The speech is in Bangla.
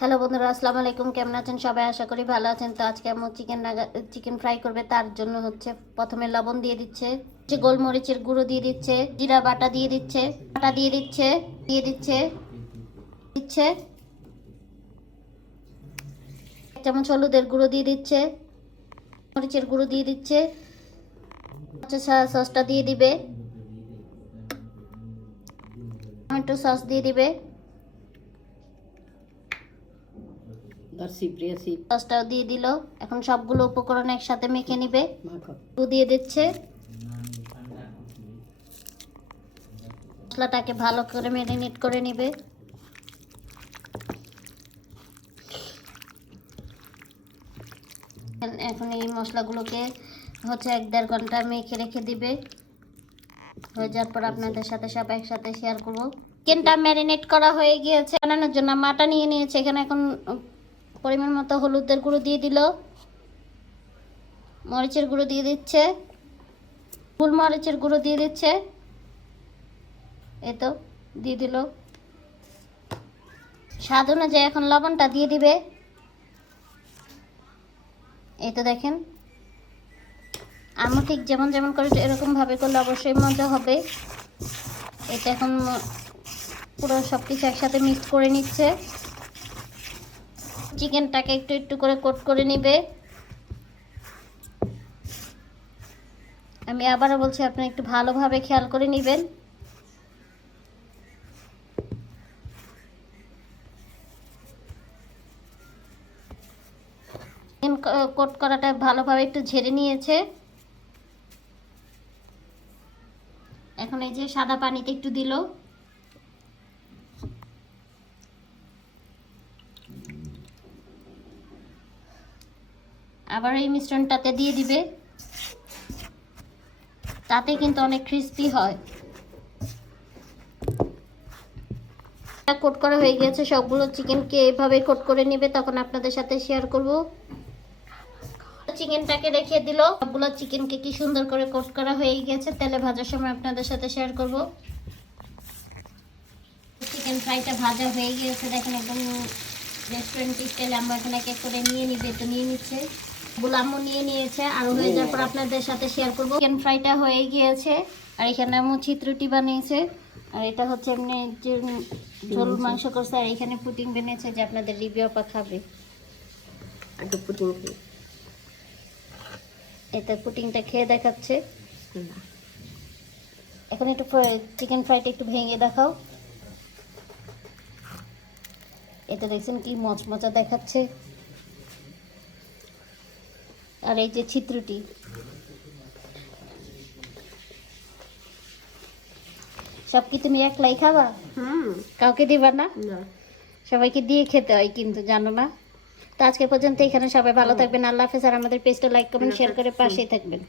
হ্যালো বন্ধুরা, আসসালামু আলাইকুম। কেমন আছেন সবাই? আশা করি ভালো আছেন। তো আজকে আমি চিকেন ফ্রাই করবে, তার জন্য হচ্ছে প্রথমে লবণ দিয়ে দিচ্ছে, গোলমরিচের গুঁড়ো দিয়ে দিচ্ছে, জিরা বাটা দিয়ে দিচ্ছে, দিচ্ছে 1 চামচ হলুদের গুঁড়ো দিয়ে দিচ্ছে, মরিচের গুঁড়ো দিয়ে দিচ্ছে, সসটা দিয়ে দিবে, টমেটো সস দিয়ে দিবে, সসটাও দিয়ে দিল। এখন সবগুলো উপকরণ একসাথে মেখে নিবে। দিয়ে দিচ্ছে, মশলাটাকে ভালো করে ম্যারিনেট করে নিবে। এখন এই মশলাগুলোকে হচ্ছে 1-1.5 ঘন্টা মেখে রেখে দিবে। হয়ে যাওয়ার পর আপনাদের সাথে সব একসাথে শেয়ার করবো। চিকেনটা ম্যারিনেট করা হয়ে গিয়েছে। বানানোর জন্য মাটা নিয়ে নিয়েছে। এখানে এখন পরিমাণ মতো হলুদের গুঁড়ো দিয়ে দিল, মরিচের গুঁড়ো দিয়ে দিচ্ছে, গোলমরিচের গুঁড়ো দিয়ে দিচ্ছে, এই তো দিয়ে দিল। স্বাদ অনুযায়ী এখন লবণটা দিয়ে দিবে। এই তো দেখেন, আমি ঠিক যেমন যেমন করে এরকম ভাবে করলে অবশ্যই মজা হবে। এটা এখন পুরো সব কিছু একসাথে মিক্স করে নিচ্ছে। চিকেনটাকে একটু একটু করে কোট করে নিবে। আমি আবারও বলছি, আপনি একটু ভালোভাবে খেয়াল করে নেবেন। কোট করাটা ভালোভাবে একটু ঝেড়ে নিয়েছে। এখন এই যে সাদা পানিতে একটু দিল, আবার এই মিশ্রণটাতে দিয়ে দিবে। তাতে কিন্তু অনেক ক্রিস্পি হয়। কোট করা হয়ে গেছে। সবগুলো চিকেনকে এভাবে কোট করে নেবে, তখন আপনাদের সাথে শেয়ার করব। চিকেনটাকে রেখে দিল। সবগুলো চিকেনকে কি সুন্দর করে কোট করা হয়ে গেছে। তেলে ভাজার সময় আপনাদের সাথে শেয়ার করব। চিকেন ফ্রাইটা ভাজা হয়ে গিয়েছে, দেখেন একদম রেস্টুরেন্ট স্টাইলে। আমরা এখানে এক এক করে নিয়ে নিবে, তো নিয়ে নিচ্ছে, গোলামও নিয়ে নিয়েছে। আর হয়ে যাওয়ার পর আপনাদের সাথে শেয়ার করব। চিকেন ফ্রাইটা হয়ে গিয়েছে। আর এখানে আমি চিত্রটি বানিয়েছে। আর এটা হচ্ছে এমনি যে ঝোল মাংস করছে। আর এখানে পুডিং বানিয়েছে, যে আপনাদের রিভিউ আপা খাবে। আগে পুডিং এটা পুডিংটা খেয়ে দেখাচ্ছে। এখন একটু চিকেন ফ্রাইটা একটু ভেঙে দেখাও। এটা দেখছেন কি মচমচা দেখাচ্ছে। আর এই যে চিত্রটি, সব কি তুমি একলাই খাবা? কাউকে দিবা না? সবাইকে দিয়ে খেতে হয় কিন্তু, জানো না? তো আজকে পর্যন্ত এখানে। সবাই ভালো থাকবেন। আল্লাহ হাফেজ। আর আমাদের পেজটা লাইক কমেন্ট শেয়ার করে পাশেই থাকবেন।